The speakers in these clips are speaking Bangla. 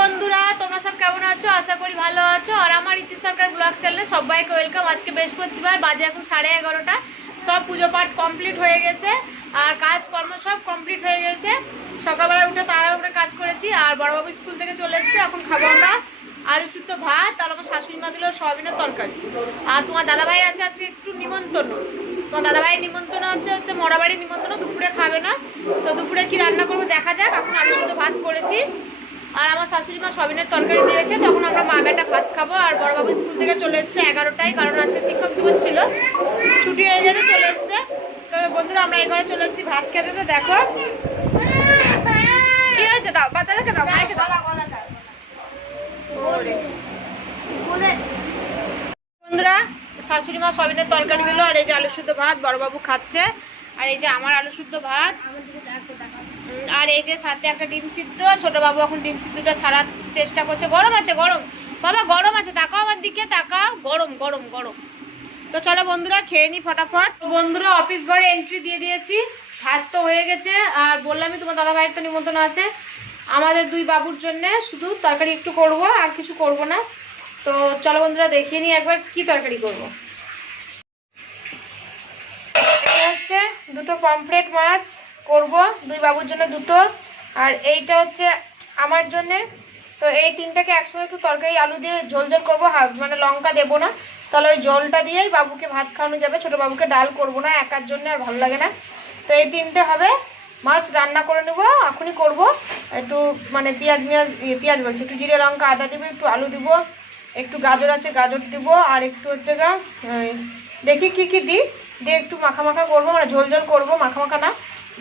বন্ধুরা, তোমরা সব কেমন আছো? আশা করি ভালো আছো। আর আমার ইতি সরকার ব্লগ চ্যানেলে সবাইকে ওয়েলকাম। আজকে বৃহস্পতিবার, বাজে এখন 11:30। সব পুজো পাঠ কমপ্লিট হয়ে গেছে আর কাজকর্ম সব কমপ্লিট হয়ে গেছে। সকালবেলা উঠে তাড়াহুড়ো কাজ করেছি। আর বড়বাবু স্কুল থেকে চলে এসেছে। এখন খাবো আমরা আলু সুদ্ধ ভাত, আর আমার শাশুড়ি মা দিল সয়াবিনের তরকারি। আর তোমার দাদাভাই আছে আজকে একটু নিমন্ত্রণ। তোমার দাদাভাইয়ের নিমন্ত্রণ হচ্ছে মরাবাড়ির নিমন্ত্রণ। দুপুরে খাবে না, তো দুপুরে কি রান্না করবো দেখা যাক। এখন আলু সুদ্ধ ভাত করেছি আর আমার শাশুড়ি মা সয়াবিনের তরকারি দিয়েছে। তখন আমরা মা বেটা ভাত খাবো। আর বড়বাবু স্কুল থেকে চলে এসছে 11টায়, কারণ আজকে শিক্ষক দিবস ছিল, ছুটি হয়ে যেতে চলে এসছে। তো বন্ধুরা আমরা এই ঘরে চলে এসেছি ভাত খেতে। তো দেখো কি হয়েছে, দাও বাচ্চাদেরকে দাও, মাইকে দাও। বন্ধুরা শাশুড়ি মা সয়াবিনের তরকারি দিল, আর এই যে আলু সুদ্ধ ভাত বড়বাবু খাচ্ছে। আর এই যে আমার আলু সুদ্ধ ভাত, আর এই যে সাথে একটা ডিম সিদ্ধ। ছোট বাবু এখন ডিম সিদ্ধটা ছাড়ার চেষ্টা করছে। গরম আছে, গরম বাবা, গরম আছে, তাকাও আমার দিকে, তাকাও, গরম গরম গরম। তো চলো বন্ধুরা খেয়ে নি ফটাফট। বন্ধুরা অফিস ঘরে এন্ট্রি দিয়ে দিয়েছি, ভাত তো হয়ে গেছে। আর বললামই তোমার দাদা ভাইয়ের তো নিমন্ত্রণ আছে। আমাদের দুই বাবুর জন্য শুধু তরকারি একটু করব, আর কিছু করব না। তো চলো বন্ধুরা দেখিয়ে নিই একবার কি তরকারি করব। এটা হচ্ছে দুটো পমফ্রেট মাছ করব, দুই বাবুর জন্য দুটো, আর এইটা হচ্ছে আমার জন্য। তো এই তিনটাকে একসঙ্গে একটু তরকারি আলু দিয়ে ঝোল ঝোল করবো, মানে লঙ্কা দেবো না, তাহলে ওই জলটা দিয়েই বাবুকে ভাত খাওয়ানো যাবে। ছোটো বাবুকে ডাল করবো না, একার জন্য আর ভালো লাগে না। তো এই তিনটে হবে। মাছ রান্না করে নেবো, এখনই করবো। একটু মানে পেঁয়াজ বলছি, একটু জিরে লঙ্কা আদা দিব, একটু আলু দিব, একটু গাজর আছে গাজর দিব, আর একটু হচ্ছে গা দেখি কি কি দিই, দিয়ে একটু মাখা মাখা করবো, মানে ঝোল ঝোল করবো, মাখা মাখা না,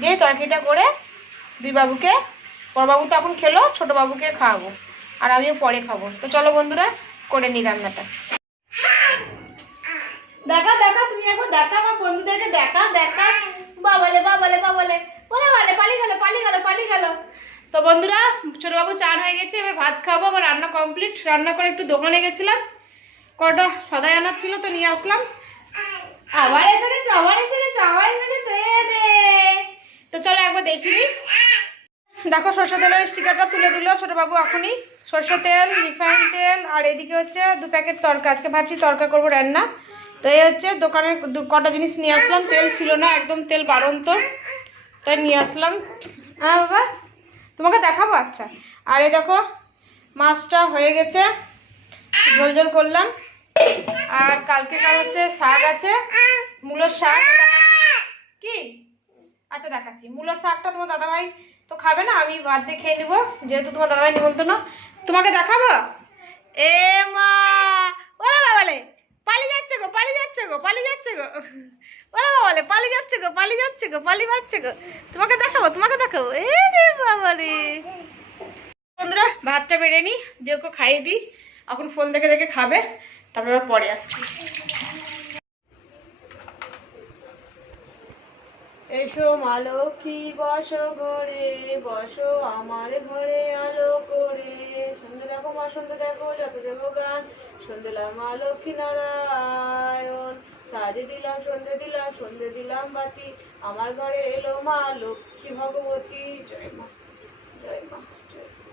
দিয়ে তরকারিটা করে দুই বাবুকে, বড়বাবু তো এখন খেলো, ছোটো বাবুকে খাওয়াবো, আর আমিও পরে খাবো। তো চলো বন্ধুরা করে নিই রান্নাটা। দেখা দেখা তুমি একবার দেখা আমার বন্ধুদেরকে, দেখা দেখা, বাবালে বাবালে বাবালে বলে বলে পালি গেল পালি গেল পালি গেল। তো বন্ধুরা ছোটবাবু চান হয়ে গেছে, এবার ভাত খাবো। আমার রান্না কমপ্লিট। রান্না করে একটু দোকানে গেছিলাম, কটা সদাই আনার ছিল, তো নিয়ে আসলাম। আবার এসে গেছো, আবার এসে গেছো, আবার এসে গেছো। তো চলো একবার দেখিনি। দেখো সরষে তেলের স্টিকারটা তুলে দিল ছোটবাবু এখনই। সরষে তেল, রিফাইন তেল, আর এদিকে হচ্ছে 2 প্যাকেট তরকা। আজকে ভাবছি তরকা করবো রান্না। তো এই হচ্ছে দোকানের কটা জিনিস নিয়ে আসলাম। তেল ছিল না, একদম তেল বাড়ন্ত, তাই নিয়ে আসলাম। হ্যাঁ বাবা তোমাকে দেখাবো, আচ্ছা। আর এই দেখো মাছটা হয়ে গেছে, ঝোল ঝোল করলাম। আর কালকেকার হচ্ছে শাক আছে, মূলোর শাক। কি আচ্ছা দেখাচ্ছি। মূলোর শাকটা তোমার দাদাভাই তো খাবে না, আমি ভাত দিয়ে খেয়ে নেবো, যেহেতু তোমার দাদাভাই নিমন্ত্রণ। তোমাকে দেখাবো। এ মা, ওরা বাবালে পালিয়ে যাচ্ছে গো, পালিয়ে যাচ্ছে গো, পালিয়ে যাচ্ছে গো, ওরা বাবালে পালিয়ে যাচ্ছে গো, পালিয়ে যাচ্ছে গো, পালিয়ে যাচ্ছে গো। তোমাকে দেখাবো, তোমাকে দেখাবো। এ রে বাবা রে। বন্ধুরা ভাতটা বেড়ে নি, দিয়ে ওকে খাইয়ে দিই। এখন ফোন দেখে দেখে খাবে, তারপর পরে আসছি। এসো মা লক্ষ্মী বসো ঘরে, বসো আমার ঘরে আলো করে। সন্ধে দেখো মা, সন্ধে দেখো, যত দেবো গান, সন্ধেলাম মা লক্ষ্মী নারায়ণ। সাজে দিলাম সন্ধে দিলাম, সন্ধে দিলাম বাতি, আমার ঘরে এলো মা লক্ষ্মী ভগবতী। জয় মা, জয় মা, জয় মা।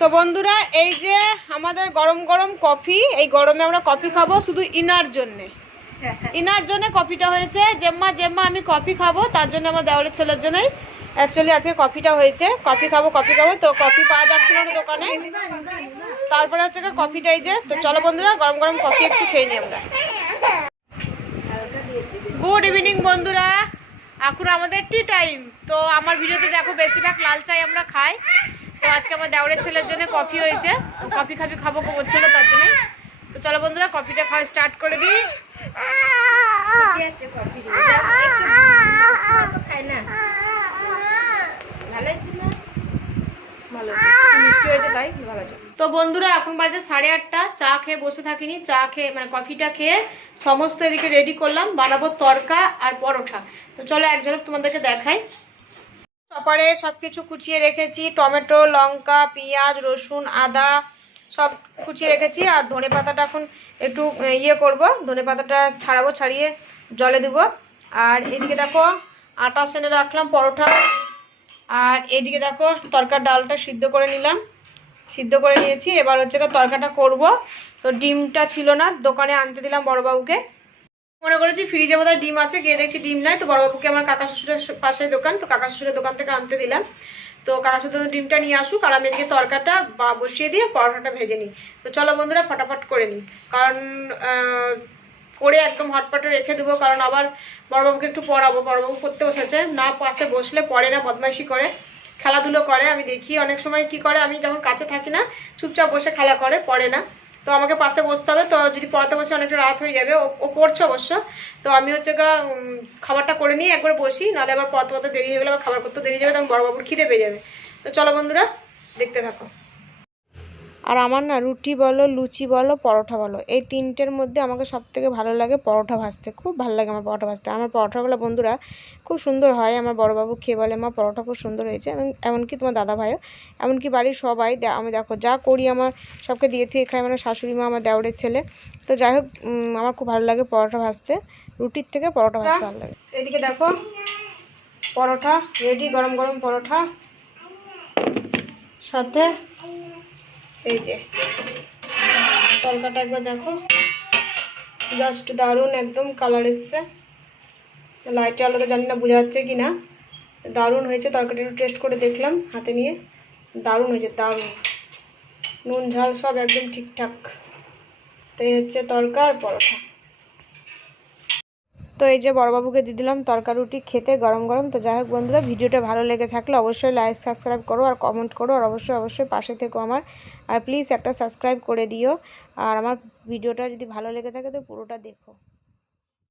তো বন্ধুরা এই যে আমাদের গরম গরম কফি, এই গরমে আমরা কফি খাবো শুধু ইনার জন্যে। ইনার জন্য কফিটা হয়েছে। জেম্মা জেম্মা আমি কফি খাবো, তার জন্য আমার দেওয়ারের ছেলের জন্যই অ্যাকচুয়ালি আজকে কফিটা হয়েছে। কফি খাবো কফি খাবো, তো কফি পাওয়া যাচ্ছিল না দোকানে, তারপরে হচ্ছে কফিটা এই যে। তো চলো বন্ধুরা গরম গরম কফি একটু খেয়ে নিই আমরা। গুড ইভিনিং বন্ধুরা, এখন আমাদের টি টাইম। তো আমার ভিডিওতে দেখো বেশিরভাগ লাল চাই আমরা খাই। তো আজকে আমার দেওরের ছেলের জন্য কফি হয়েছে, কফি খাবো বলছিল তার জন্য। তো চলো বন্ধুরা কফিটা খাওয়া স্টার্ট করে দিই। ভালো মিষ্টি হয়েছে, তাই ভালো আছে। তো বন্ধুরা এখন বাজে 8:30, চা খেয়ে বসে থাকিনি, চা খেয়ে মানে কফিটা খেয়ে সমস্ত এদিকে রেডি করলাম, বানাবো তরকা আর পরোটা। তো চলো এক ঝলক তোমাদেরকে দেখাই। চপারে সব কিছু কুচিয়ে রেখেছি, টমেটো, লঙ্কা, পেঁয়াজ, রসুন, আদা সব কুচিয়ে রেখেছি। আর ধনে পাতাটা এখন একটু করব, ধনে পাতাটা ছাড়াবো, ছাড়িয়ে জলে দেবো। আর এদিকে দেখো আটা সেনে রাখলাম পরোটা। আর এদিকে দেখো তরকার ডালটা সিদ্ধ করে নিলাম, সিদ্ধ করে নিয়েছি। এবার হচ্ছে তরকাটা করব। তো ডিমটা ছিল না, দোকানে আনতে দিলাম বড়বাবুকে। মনে করেছি ফ্রিজে বোধহয় ডিম আছে, গিয়ে দেখছি ডিম নাই। তো বড়বাবুকে আমার কাকা শ্বশুরের পাশে দোকান, তো কাকা শ্বশুরের দোকান থেকে আনতে দিলাম। তো কাকা শ্বশুর ডিমটা নিয়ে আসুক, আর আমি এদিকে তরকাটা বসিয়ে দিয়ে পরোটাটা ভেজে নিই। তো চলো বন্ধুরা ফটাফট করে নিই, কারণ করে একদম হটপটে রেখে দেবো, কারণ আবার বড়বাবুকে একটু পড়াবো। বড়বাবু পড়তে বসেছে না, পাশে বসলে পড়ে না, বদমাইশি করে, খেলাধুলো করে। আমি দেখি অনেক সময় কি করে, আমি যখন কাছে থাকি না চুপচাপ বসে খেলা করে, পড়ে না। তো আমাকে পাশে বসতে হবে। তো যদি পড়াতে বসে অনেকটা রাত হয়ে যাবে, ও পড়ছে অবশ্য। তো আমি হচ্ছে খাবারটা করে নিয়ে একবার বসি, নাহলে আবার পড়তে দেরি হয়ে গেলে আবার খাবার করতে দেরি যাবে, তখন বড়বাবুর খিদে পেয়ে যাবে। তো চলো বন্ধুরা দেখতে থাকো। আর আমার না রুটি বলো, লুচি বলো, পরোটা বলো, এই তিনটের মধ্যে আমাকে সবথেকে ভালো লাগে পরোটা ভাজতে। খুব ভালো লাগে আমার পরোটা ভাজতে। আমার পরোটাগুলো বন্ধুরা খুব সুন্দর হয়। আমার বড়বাবু খেয়ে বলে মা পরোটা খুব সুন্দর হয়েছে, এমনকি তোমার দাদা ভাইও, এমনকি বাড়ির সবাই। আমি দেখো যা করি আমার সবকে দিয়ে থুয়ে খাই, মানে শাশুড়ি মা, আমার দেওরের ছেলে। তো যাই হোক আমার খুব ভালো লাগে পরোটা ভাজতে, রুটির থেকে পরোটা ভাজতে ভালো লাগে। এদিকে দেখো পরোটা রেডি, গরম গরম পরোটা, সাথে এই যে তরকাটা একবার দেখো, জাস্ট দারুণ একদম কালার এসছে। লাইটে আলোতে জানি না বোঝা যাচ্ছে কি না, দারুণ হয়েছে। তরকারিটা একটু টেস্ট করে দেখলাম হাতে নিয়ে, দারুণ হয়েছে, দারুণ। নুন ঝাল সব একদম ঠিকঠাক। তো এই হচ্ছে তরকা আর পরোটা। তো এই যে বড়বাবুকে দিয়ে দিলাম তরকা রুটি খেতে গরম গরম। তো যাই হোক বন্ধুরা, ভিডিওটা ভালো লেগে থাকলে অবশ্যই লাইক সাবস্ক্রাইব করো আর কমেন্ট করো, আর অবশ্যই পাশে থেকো আমার। আর প্লিজ একটা সাবস্ক্রাইব করে দিও। আর আমার ভিডিওটা যদি ভালো লেগে থাকে তো পুরোটা দেখো।